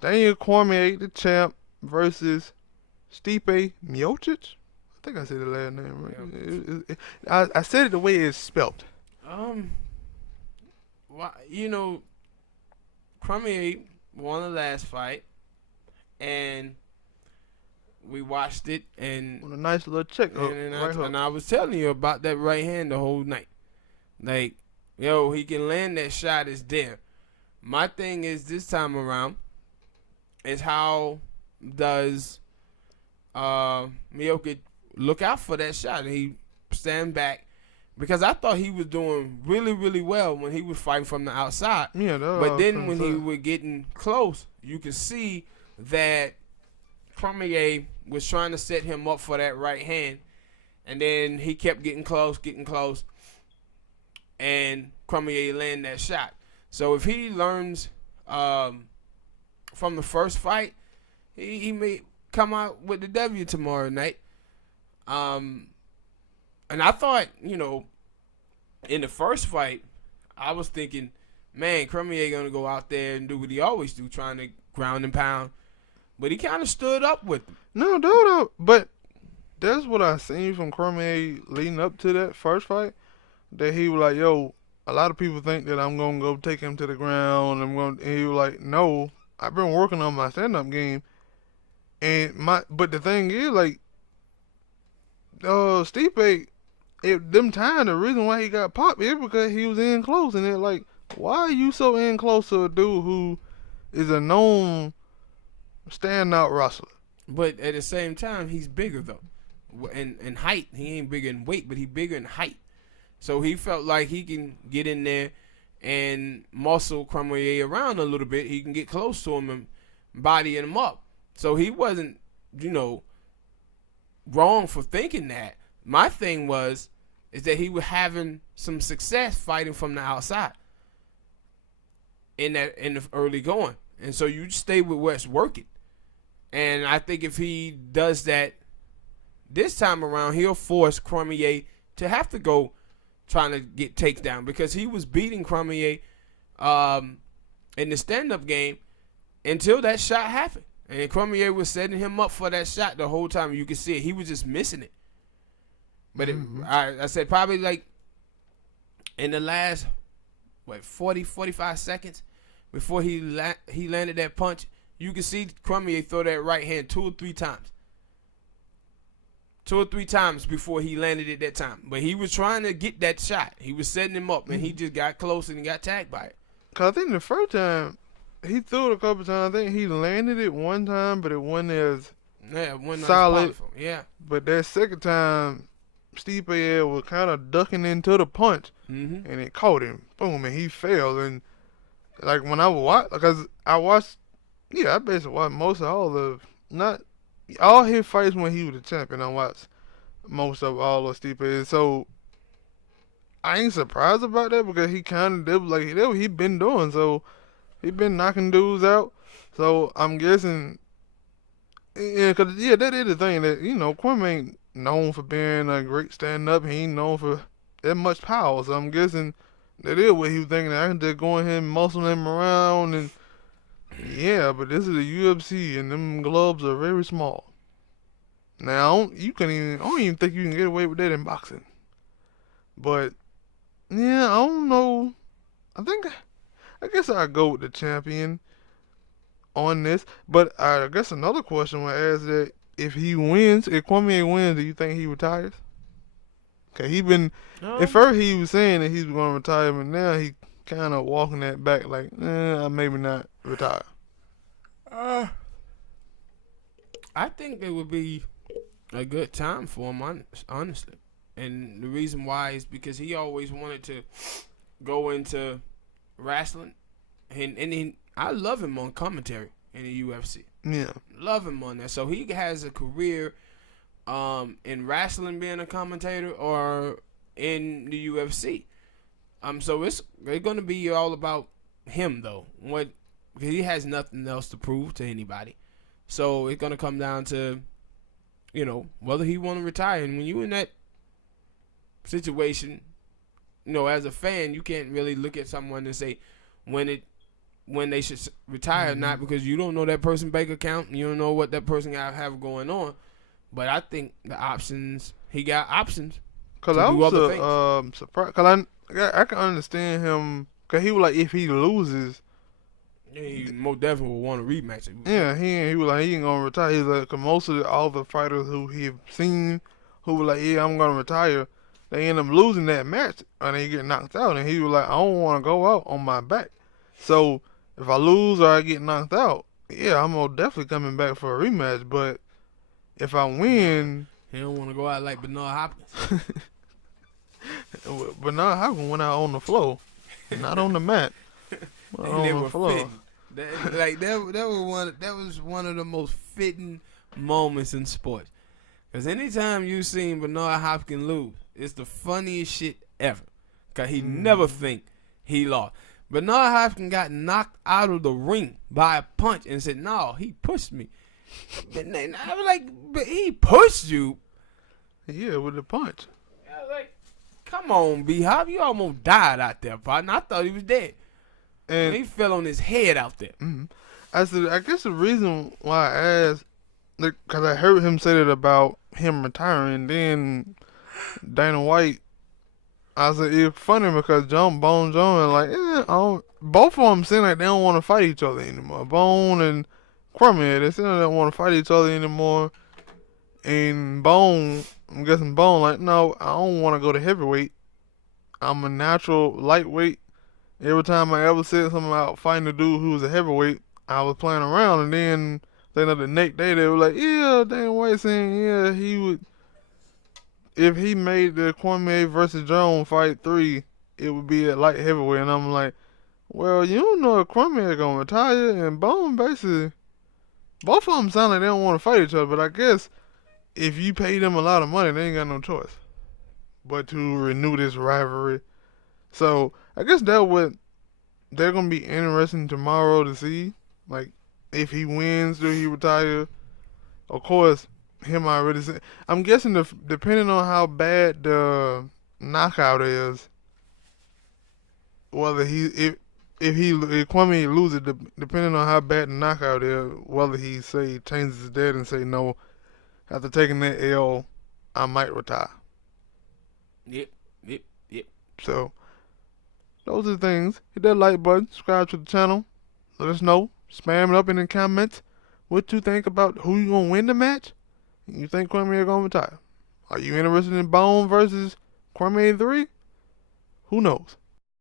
Daniel Cormier, the champ, versus Stipe Miocic. I think I said the last name right. Yeah. I said it the way it's spelt. Um. Why? Cormier won the last fight, and we watched it, and On a nice little check and hook, and right I, hook. and I was telling you about that right hand the whole night. Like, yo, he can land that shot. Is there? My thing is this time around is how does Miocic look out for that shot? And he stand back because I thought he was doing really, really well when he was fighting from the outside. Yeah, that But was then from when the he side. was getting close, you could see that Cormier was trying to set him up for that right hand, and then he kept getting close, and Cormier landed that shot. So if he learns from the first fight, he may come out with the W tomorrow night. Um, and I thought, in the first fight, I was thinking, man, Cormier gonna go out there and do what he always do, trying to ground and pound. But he kind of stood up with him. No, no. But that's what I seen from Cormier leading up to that first fight. That he was like, yo, a lot of people think that I'm gonna go take him to the ground. And he was like, no, I've been working on my stand up game. But the thing is, like, Stipe, them time, the reason why he got popped is because he was in close. And they're like, why are you so in close to a dude who is a known standout wrestler? But at the same time, he's bigger though. In height, he ain't bigger in weight, but he bigger in height. So he felt like he can get in there and muscle Cormier around a little bit. He can get close to him and body him up. So he wasn't, wrong for thinking that. My thing is that he was having some success fighting from the outside in the early going, and so you stay with what's working. And I think if he does that this time around, he'll force Cormier to have to go trying to get takedown because he was beating Cormier in the stand-up game until that shot happened. And Cormier was setting him up for that shot the whole time. You could see it. He was just missing it. But I said probably like in the last, 45 seconds before he landed that punch, you could see Cormier throw that right hand 2 or 3 times. 2 or 3 times before he landed it that time. But he was trying to get that shot. He was setting him up, and he just got close and he got tagged by it. Cause I think the first time he threw it a couple times. I think he landed it one time, but it wasn't as solid. Yeah. But that second time, Stipe was kind of ducking into the punch, Mm-hmm. and it caught him. Boom, and he fell. And like when I watched, because I watched, yeah, I basically watched most of not all his fights when he was the champion. I watched most of all of Stipe. So I ain't surprised about that because he kind of did like that what he been doing. So he been knocking dudes out. So I'm guessing, yeah, cause yeah, that is the thing that Quim ain't known for being a great stand up. He ain't known for that much power. So I'm guessing that is what he was thinking. I can just go ahead and muscle him around and yeah, but this is the UFC and them gloves are very small. Now I don't even think you can get away with that in boxing. But yeah, I don't know. I guess I'll go with the champion on this. But I guess another question would ask that if Cormier wins, do you think he retires? Okay, at first he was saying that he was going to retire, but now he kind of walking that back like, I maybe not retire. Uh, I think it would be a good time for him, honestly. And the reason why is because he always wanted to go into wrestling. And I love him on commentary in the UFC. Yeah. Love him on that. So he has a career in wrestling being a commentator or in the UFC. So it's going to be all about him though. Because he has nothing else to prove to anybody. So it's going to come down to whether he want to retire. And when you in that situation, as a fan, you can't really look at someone and say when it when they should retire, not because you don't know that person's bank account, you don't know what that person got have going on. But I think he got options Cause to I do other things. was surprised. Cause I can understand him. Cause he was like, if he loses, Yeah, he most definitely will want a rematch. yeah, he was like, he ain't gonna retire. He's like, cause most of all the fighters who he've seen, who were like, yeah, I'm gonna retire, they end up losing that match and they get knocked out. And he was like, I don't want to go out on my back. So if I lose or I get knocked out, yeah, I'm most definitely coming back for a rematch. But if I win, He don't want to go out like Bernard Hopkins. but now I went out on the floor, not on the mat, but They on were the floor. fitting. That was one of the most fitting moments in sports. Because anytime you seen Bernard Hopkins lose, it's the funniest shit ever. Because he never think he lost. Bernard Hopkins got knocked out of the ring by a punch and said, no, he pushed me. And I was like, but he pushed you? Yeah, with the punch. I was like, come on, B-Hop. You almost died out there, partner. I thought he was dead. And he fell on his head out there. I guess the reason why I asked, because I heard him say that about him retiring, then Dana White, I said, it's funny because Bone Jones, like, both of them seem like they don't want to fight each other anymore. Bone and Cormier, they seem like they don't want to fight each other anymore. And Bone, I'm guessing Bone, like, no, I don't want to go to heavyweight. I'm a natural lightweight. Every time I ever said something about fighting a dude who was a heavyweight, I was playing around. And then the next day they were like, yeah, Dana White saying, yeah, he would, if he made the Cormier versus Jones fight 3, it would be at light heavyweight. And I'm like, well, you don't know if Cormier gonna retire. And Bone basically, both of them sound like they don't want to fight each other. But I guess if you pay them a lot of money, they ain't got no choice but to renew this rivalry. So I guess that what they're gonna be interesting tomorrow to see. Like, if he wins, do he retire? Of course, him already said. I'm guessing depending on how bad the knockout is, whether if Kwame loses, depending on how bad the knockout is, whether he say changes his dad and say no, after taking that L, I might retire. Yep. So those are the things. Hit that like button, subscribe to the channel. Let us know. Spam it up in the comments what you think about who you gonna win the match. You think Cormier gonna retire? Are you interested in Bone versus Cormier 3? Who knows?